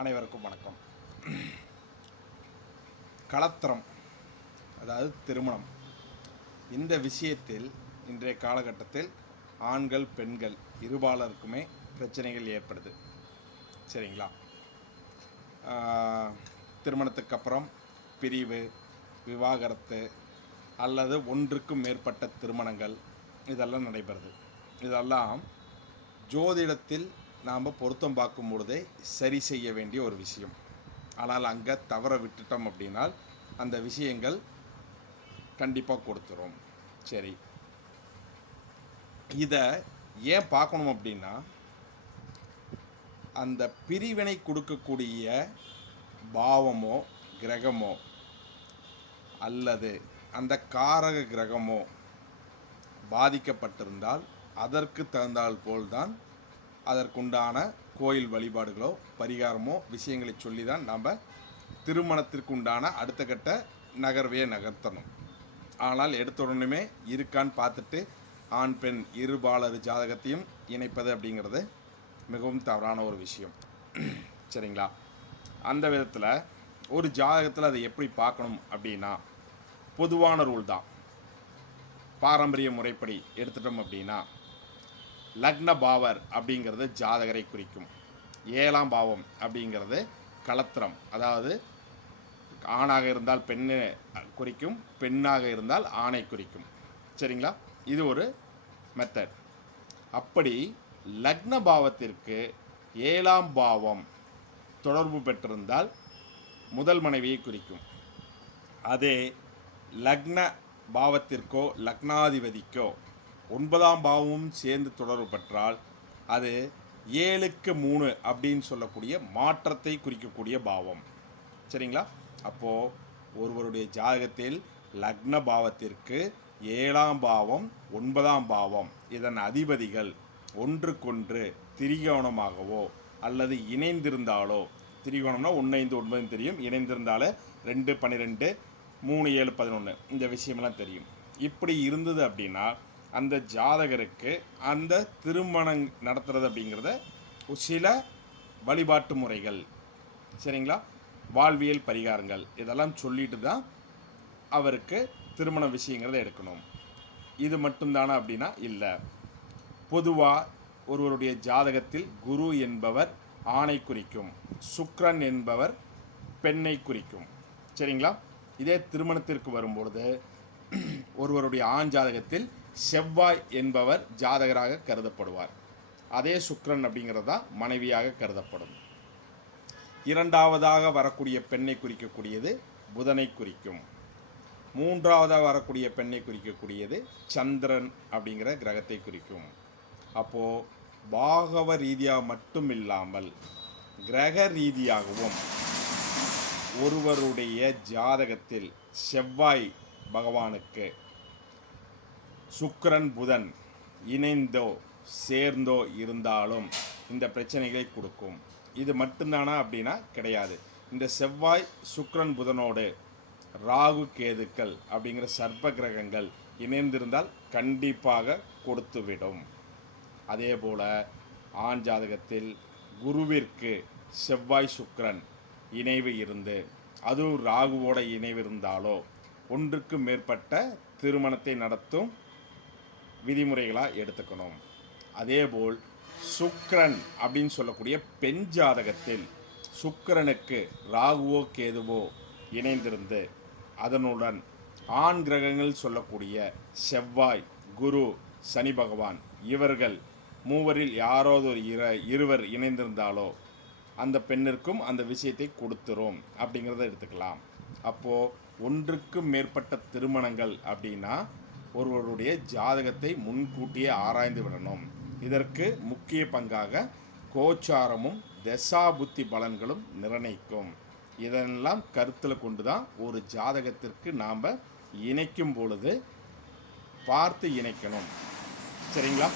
அனைவருக்கும் வணக்கம். களத்திரம் அதாவது திருமணம். இந்த விஷயத்தில் இன்றைய காலகட்டத்தில் ஆண்கள் பெண்கள் இருபாலருக்குமே பிரச்சனைகள் ஏற்படுது. சரிங்களா? திருமணத்துக்கு அப்புறம் பிரிவு விவாகரத்து அல்லது ஒன்றுக்கும் மேற்பட்ட திருமணங்கள் இதெல்லாம் நடைபெறுது. இதெல்லாம் ஜோதிடத்தில் நாம் பொருத்தம் பார்க்கும் பொழுதே சரி செய்ய வேண்டிய ஒரு விஷயம். ஆனால் அங்கே தவற விட்டுட்டோம் அப்படின்னால் அந்த விஷயங்கள் கண்டிப்பாக கொடுத்துரும். சரி. இதை ஏன் பார்க்கணும் அப்படின்னா அந்த பிரிவினை கொடுக்கக்கூடிய பாவமோ கிரகமோ அல்லது அந்த காரக கிரகமோ பாதிக்கப்பட்டிருந்தால் அதற்கு தகுந்தால் போல்தான் அதற்குண்டான கோயில் வழிபாடுகளோ பரிகாரமோ விஷயங்களை சொல்லி தான் நாம் திருமணத்திற்கு உண்டான அடுத்த கட்ட நகர்வையை நகர்த்தணும். ஆனால் எடுத்த உடனே இருக்கான்னு பார்த்துட்டு ஆண் பெண் இருபாலர் ஜாதகத்தையும் இணைப்பது அப்படிங்கிறது மிகவும் தவறான ஒரு விஷயம். சரிங்களா? அந்த விதத்தில் ஒரு ஜாதகத்தில் அதை எப்படி பார்க்கணும் அப்படின்னா பொதுவான ரூல் தான். பாரம்பரிய முறைப்படி எடுத்துட்டோம் அப்படின்னா லக்ன பாவர் அப்படிங்கிறது ஜாதகரை குறிக்கும். ஏழாம் பாவம் அப்படிங்கிறது களத்திரம் அதாவது ஆணாக இருந்தால் பெண்ணை குறிக்கும் பெண்ணாக இருந்தால் ஆணை குறிக்கும். சரிங்களா? இது ஒரு மெத்தட் அப்படி லக்ன பாவத்திற்கு ஏழாம் பாவம் தொடர்பு பெற்றிருந்தால் முதல் மனைவியை குறிக்கும். அதே லக்ன பாவத்திற்கோ லக்னாதிபதிக்கோ ஒன்பதாம் பாவமும் சேர்ந்து தொடர்பு பெற்றால் அது ஏழுக்கு மூணு அப்படின்னு சொல்லக்கூடிய மாற்றத்தை குறிக்கக்கூடிய பாவம். சரிங்களா? அப்போது ஒருவருடைய ஜாதகத்தில் லக்ன பாவத்திற்கு ஏழாம் பாவம் ஒன்பதாம் பாவம் இதன் அதிபதிகள் ஒன்றுக்கொன்று திரிகோணமாகவோ அல்லது இணைந்திருந்தாலோ திரிகோணம்னா ஒன்று ஐந்து ஒன்பது தெரியும். இணைந்திருந்தாலே ரெண்டு பன்னிரெண்டு மூணு ஏழு பதினொன்று இந்த விஷயமெல்லாம் தெரியும். இப்படி இருந்தது அப்படின்னா அந்த ஜாதகருக்கு அந்த திருமணம் நடத்துறது அப்படிங்கிறத ஒரு சில வழிபாட்டு முறைகள். சரிங்களா? வாழ்வியல் பரிகாரங்கள். இதெல்லாம் சொல்லிட்டு தான் அவருக்கு திருமண விஷயங்கிறத எடுக்கணும். இது மட்டும்தானா அப்படின்னா இல்லை. பொதுவாக ஒருவருடைய ஜாதகத்தில் குரு என்பவர் ஆணை குறிக்கும். சுக்ரன் என்பவர் பெண்ணை குறிக்கும். சரிங்களா? இதே திருமணத்திற்கு வரும்பொழுது ஒருவருடைய ஆண் ஜாதகத்தில் செவ்வாய் என்பவர் ஜாதகராக கருதப்படுவார். அதே சுக்ரன் அப்படிங்கிறது தான் மனைவியாக கருதப்படும். இரண்டாவதாக வரக்கூடிய பெண்ணை குறிக்கக்கூடியது புதனை குறிக்கும். மூன்றாவதாக வரக்கூடிய பெண்ணை குறிக்கக்கூடியது சந்திரன் அப்படிங்கிற கிரகத்தை குறிக்கும். அப்போது பாகவ ரீதியாக மட்டும் இல்லாமல் கிரக ரீதியாகவும் ஒருவருடைய ஜாதகத்தில் செவ்வாய் பகவானுக்கு சுக்கரன் புதன் இணைந்தோ சேர்ந்தோ இருந்தாலும் இந்த பிரச்சனைகளை கொடுக்கும். இது மட்டும்தானா அப்படின்னா கிடையாது. இந்த செவ்வாய் சுக்ரன் புதனோடு ராகு கேதுக்கள் அப்படிங்கிற சர்ப்ப கிரகங்கள் இணைந்திருந்தால் கண்டிப்பாக கொடுத்துவிடும். அதே போல் ஆண் ஜாதகத்தில் குருவிற்கு செவ்வாய் சுக்ரன் இணைவு இருந்து அதுவும் ராகுவோட இணைவு இருந்தாலோ ஒன்றுக்கு மேற்பட்ட திருமணத்தை நடத்தும் விதிமுறைகளாக எடுத்துக்கணும். அதேபோல் சுக்ரன் அப்படின்னு சொல்லக்கூடிய பெண் ஜாதகத்தில் சுக்கிரனுக்கு ராகுவோ கேதுவோ இணைந்திருந்து அதனுடன் ஆண் கிரகங்கள் சொல்லக்கூடிய செவ்வாய் குரு சனி பகவான் இவர்கள் மூவரில் யாராவது ஒரு இர இருவர் இணைந்திருந்தாலோ அந்த பெண்ணிற்கும் அந்த விஷயத்தை கொடுத்துரும் அப்படிங்கிறத எடுத்துக்கலாம். அப்போது ஒன்றுக்கும் மேற்பட்ட திருமணங்கள் அப்படின்னா ஒருவருடைய ஜாதகத்தை முன்கூட்டியே ஆராய்ந்து விடணும். இதற்கு முக்கிய பங்காக கோச்சாரமும் தசாபுத்தி பலன்களும் நிர்ணயிக்கும். இதெல்லாம் கருத்தில் கொண்டு தான் ஒரு ஜாதகத்திற்கு நாம் இணைக்கும் பொழுது பார்த்து இணைக்கணும். சரிங்களா?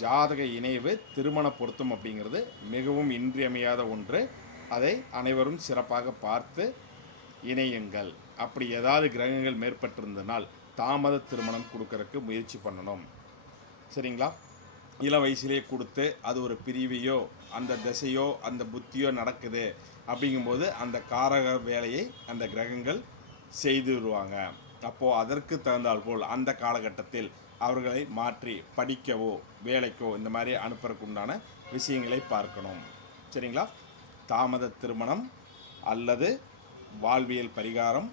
ஜாதக இணைவு திருமண பொருத்தம் அப்படிங்கிறது மிகவும் இன்றியமையாத ஒன்று. அதை அனைவரும் சிறப்பாக பார்த்து இணையுங்கள். அப்படி ஏதாவது கிரகங்கள் மேற்பட்டிருந்தனால் தாமத திருமணம் கொடுக்கறக்கு முயற்சி பண்ணணும். சரிங்களா? இள வயசுலேயே கொடுத்து அது ஒரு பிரிவையோ அந்த திசையோ அந்த புத்தியோ நடக்குது அப்படிங்கும்போது அந்த காரக வேலையை அந்த கிரகங்கள் செய்து வருவாங்க அப்போது அதற்கு தகுந்தால் போல் அந்த காலகட்டத்தில் அவர்களை மாற்றி படிக்கவோ வேலைக்கோ இந்த மாதிரி அனுப்புறதுக்கு உண்டான விஷயங்களை பார்க்கணும். சரிங்களா? தாமத திருமணம் அல்லது வாழ்வியல் பரிகாரம்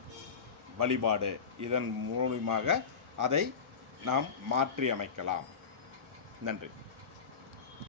வழிபாடு. இதன் மூலமாக அதை நாம் மாற்றி அமைக்கலாம் நன்றி.